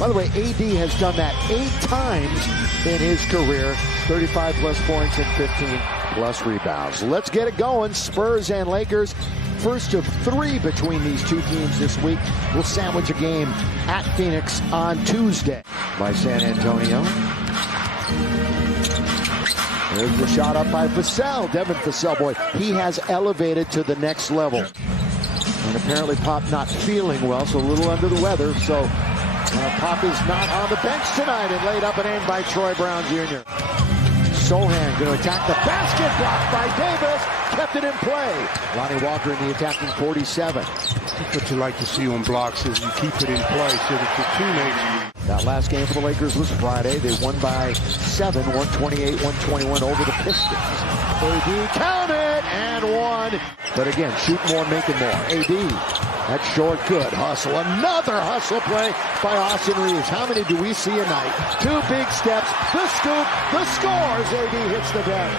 By the way, AD has done that 8 times in his career. 35 plus points and 15 plus rebounds. Let's get it going. Spurs and Lakers. First of 3 between these two teams this week. We'll sandwich a game at Phoenix on Tuesday by San Antonio. There's the shot up by Vassell. Devin Vassell, boy, he has elevated to the next level. And apparently Pop not feeling well, so a little under the weather. So Pop is not on the bench tonight and laid up and in by Troy Brown Jr. Sohan going to attack the basket, blocked by Davis, kept it in play. Lonnie Walker in the attacking 47. That's what you like to see on blocks is you keep it in play so that your teammates. That last game for the Lakers was Friday. They won by 7, 128-121 over the Pistons. AD counted and won. But again, shoot more, making more. AD, that's short, good hustle. Another hustle play by Austin Reeves. How many do we see a night? 2 big steps, the scoop, the scores. AD hits the deck.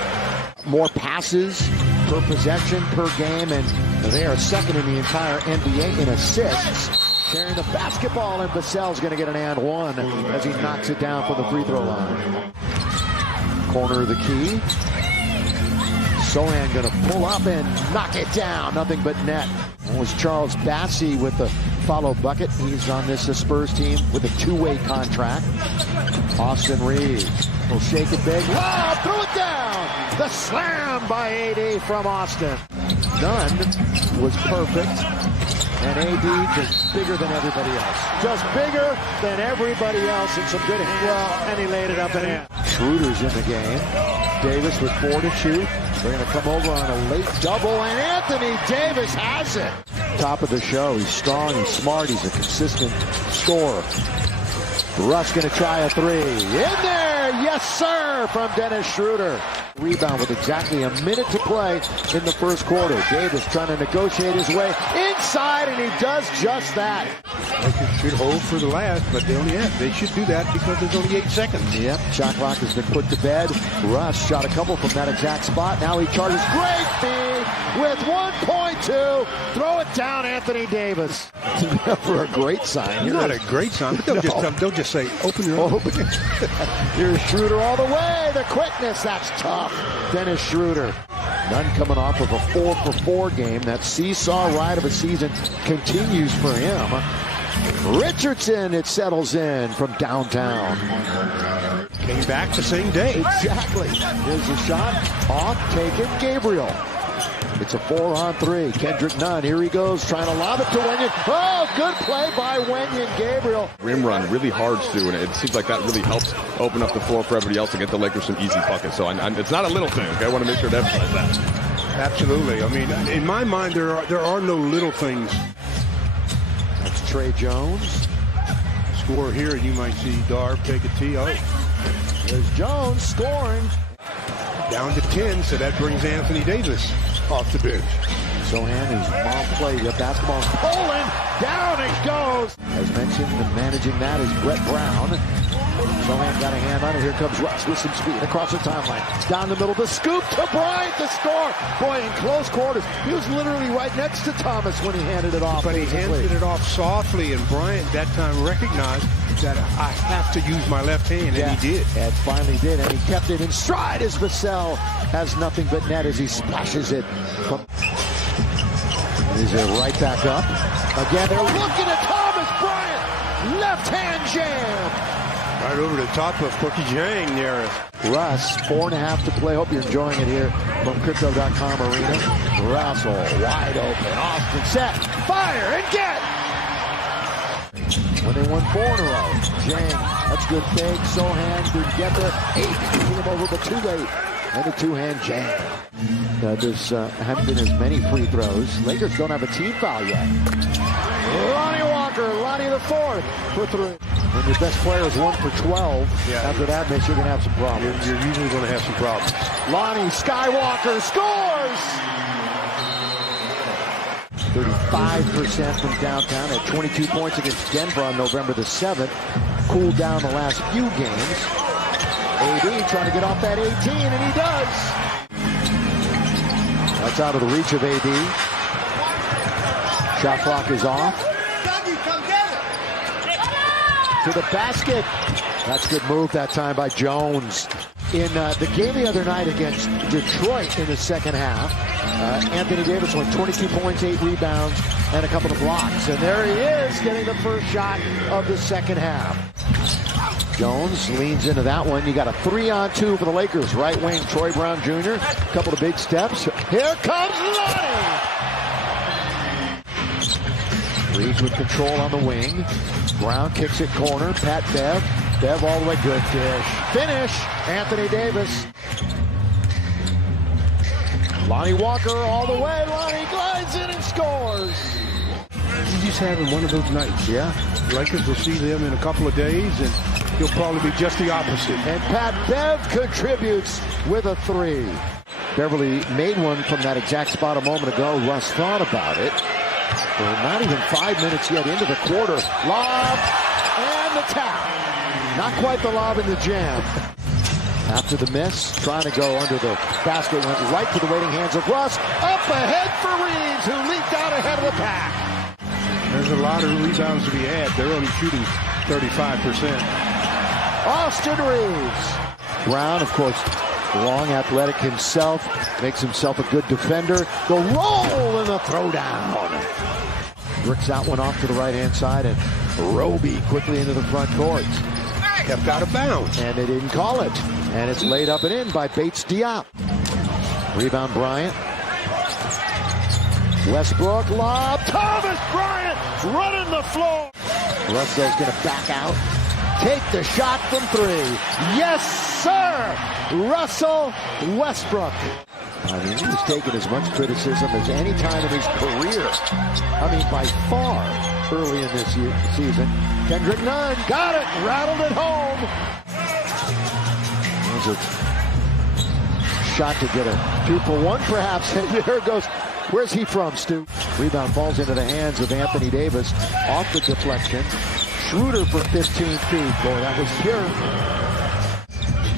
More passes per possession per game, and they are second in the entire NBA in assists. Carrying the basketball, and Vassell's going to get an and one as he knocks it down from the free throw line. Corner of the key. Sohan going to pull up and knock it down. Nothing but net. It was Charles Bassey with the follow bucket. He's on this Spurs team with a 2-way contract. Austin Reeves will shake it big. Lob, threw it down. The slam by AD from Austin. None was perfect. And AD just bigger than everybody else. Just bigger than everybody else in some good hand. And he laid it up and in. Schroeder's in the game. Davis with 4 to shoot. They're going to come over on a late double, and Anthony Davis has it. Top of the show. He's strong, he's smart, he's a consistent scorer. Russ going to try a 3. In there! Yes, sir! From Dennis Schroeder. Rebound with exactly a minute to play in the first quarter. Davis trying to negotiate his way inside, and he does just that. Lakers should hold for the last, but they should do that because there's only 8 seconds. Yep, shot clock has been put to bed. Russ shot a couple from that exact spot. Now he charges. Great feed with 1.2. Throw it down, Anthony Davis. Never a great sign. Not a great sign, but they'll just say, open your own. Here's Schroeder all the way. The quickness, that's tough. Dennis Schroeder. None coming off of a 4-for-4 game. That seesaw ride of a season continues for him. Richardson, it settles in from downtown. Came back the same day. Exactly. Here's the shot. Off, taken, Gabriel. It's a 4-on-3. Kendrick Nunn, here he goes, trying to lob it to Wenyen. Oh, good play by Wenyen Gabriel. Rim run really hard, Stu, and it seems like that really helps open up the floor for everybody else to get the Lakers some easy buckets. So it's not a little thing, okay? I want to make sure to emphasize that. Absolutely. I mean, in my mind, there are no little things. That's Trey Jones. Score here, and you might see Darv take a tee. Oh. There's Jones scoring. Down to 10, so that brings Anthony Davis off the bench. Sohan, his mom played the basketball. Poland, down it goes. As mentioned, managing that is Brett Brown. Sohan got a hand on it. Here comes Russ with some speed across the timeline. Down the middle, the scoop to Bryant to score. Boy, in close quarters. He was literally right next to Thomas when he handed it off. But he handed it off softly, and Bryant that time recognized that I have to use my left hand, and he did. And finally did, and he kept it in stride as Vassell has nothing but net as he splashes it. He's right back up. Again, they're looking at Thomas Bryant. Left hand jam. Right over the top of Cookie Jang there. Russ, 4.5 to play. Hope you're enjoying it here from Crypto.com Arena. Russell, wide open. Austin set. Fire and get. When they won 4 in a row. Jang, that's good fake. Sohan didn't get there. 8 beating him over, but too late. And a 2-hand jam. There's haven't been as many free throws. Lakers don't have a team foul yet. Lonnie Walker, Lonnie the 4th for 3. When your best player is 1 for 12, after that makes you're going to have some problems. You're usually going to have some problems. Lonnie Skywalker scores! 35% from downtown at 22 points against Denver on November the 7th. Cooled down the last few games. AD trying to get off that 18, and he does. That's out of the reach of AD. Shot clock is off. to the basket. That's a good move that time by Jones. In the game the other night against Detroit in the second half, Anthony Davis went 22 points, 8 rebounds, and a couple of blocks. And there he is, getting the first shot of the second half. Jones leans into that one. You got a 3-on-2 for the Lakers. Right wing, Troy Brown Jr. Couple of big steps. Here comes Lonnie! Reeves with control on the wing. Brown kicks it corner. Pat Bev. Bev all the way. Good dish. Finish. Anthony Davis. Lonnie Walker all the way. Lonnie glides in and scores. He's just having one of those nights. Yeah. Lakers will see them in a couple of days, and he'll probably be just the opposite. And Pat Bev contributes with a 3. Beverly made one from that exact spot a moment ago. Russ thought about it. We're not even 5 minutes yet into the quarter. Lob and the tap. Not quite the lob in the jam. After the miss, trying to go under the basket, went right to the waiting hands of Russ. Up ahead for Reeves, who leaped out ahead of the pack. There's a lot of rebounds to be had. They're only shooting 35%. Austin Reeves. Brown, of course, long, athletic himself, makes himself a good defender. The roll and the throwdown. Bricks that one off to the right-hand side, and Roby quickly into the front court. Kept out of bounds. And they didn't call it. And it's laid up and in by Bates Diop. Rebound Bryant. Westbrook lob. Thomas Bryant running the floor. Russell's going to back out. Take the shot from 3. Yes, sir! Russell Westbrook. I mean, he was taking as much criticism as any time in his career. I mean, by far, early in this season. Kendrick Nunn got it, rattled it home. There's a shot to get a 2-for-1, perhaps. And there goes, where's he from, Stu? Rebound falls into the hands of Anthony Davis. Off the deflection. Schroeder for 15 feet. Boy, that was pure.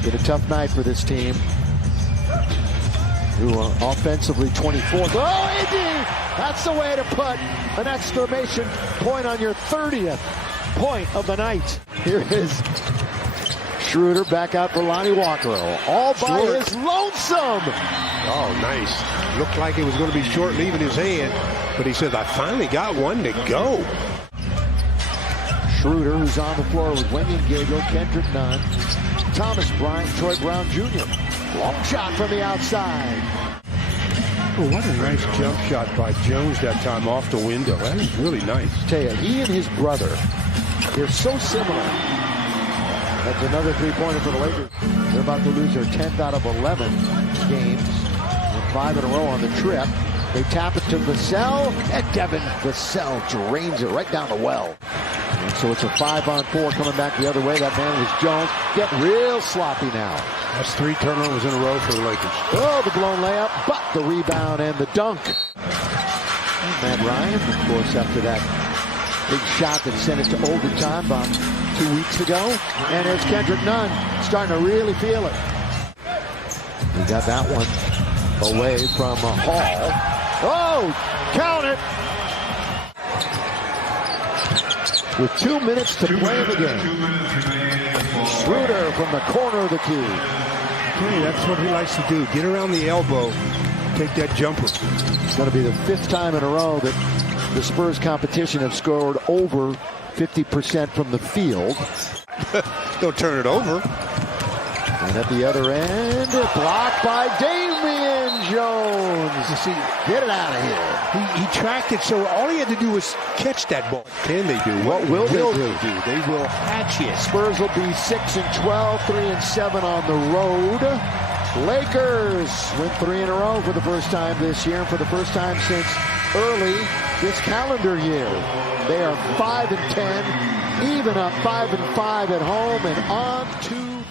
Been a tough night for this team. Who are offensively 24th. Oh, AD! That's the way to put an exclamation point on your 30th point of the night. Here is Schroeder back out for Lonnie Walker. All by his lonesome. Oh, nice. Looked like it was going to be short leaving his hand, but he says, I finally got one to go. Schroeder, who's on the floor with Wendy Gabriel, Kendrick Nunn, Thomas Bryant, Troy Brown Jr. Long shot from the outside. Oh, what a nice jump shot by Jones that time off the window. That is really nice. I tell you, he and his brother, they're so similar. That's another 3-pointer for the Lakers. They're about to lose their 10th out of 11 games. 5 in a row on the trip. They tap it to Vassell, and Devin Vassell drains it right down the well. And so it's a 5-on-4 coming back the other way. That man was Jones. Get real sloppy now. That's 3 turnovers in a row for the Lakers. Oh, the blown layup, but the rebound and the dunk. And Matt Ryan, of course, after that big shot that sent it to overtime about 2 weeks ago. And there's Kendrick Nunn starting to really feel it. We got that one away from Hall. Oh, count it! With 2 minutes to play in the game. Schroeder from the corner of the key. Okay, that's what he likes to do. Get around the elbow, take that jumper. It's going to be the 5th time in a row that the Spurs competition have scored over 50% from the field. Don't turn it over. And at the other end, blocked by Damian Jones. You see, get it out of here. He tracked it, so all he had to do was catch that ball. Can they do? What will they do? They will hatch it. Spurs will be 6-12, 3-7 on the road. Lakers win 3 in a row for the first time this year, and for the first time since early this calendar year. They are 5-10, even up 5-5 at home, and on to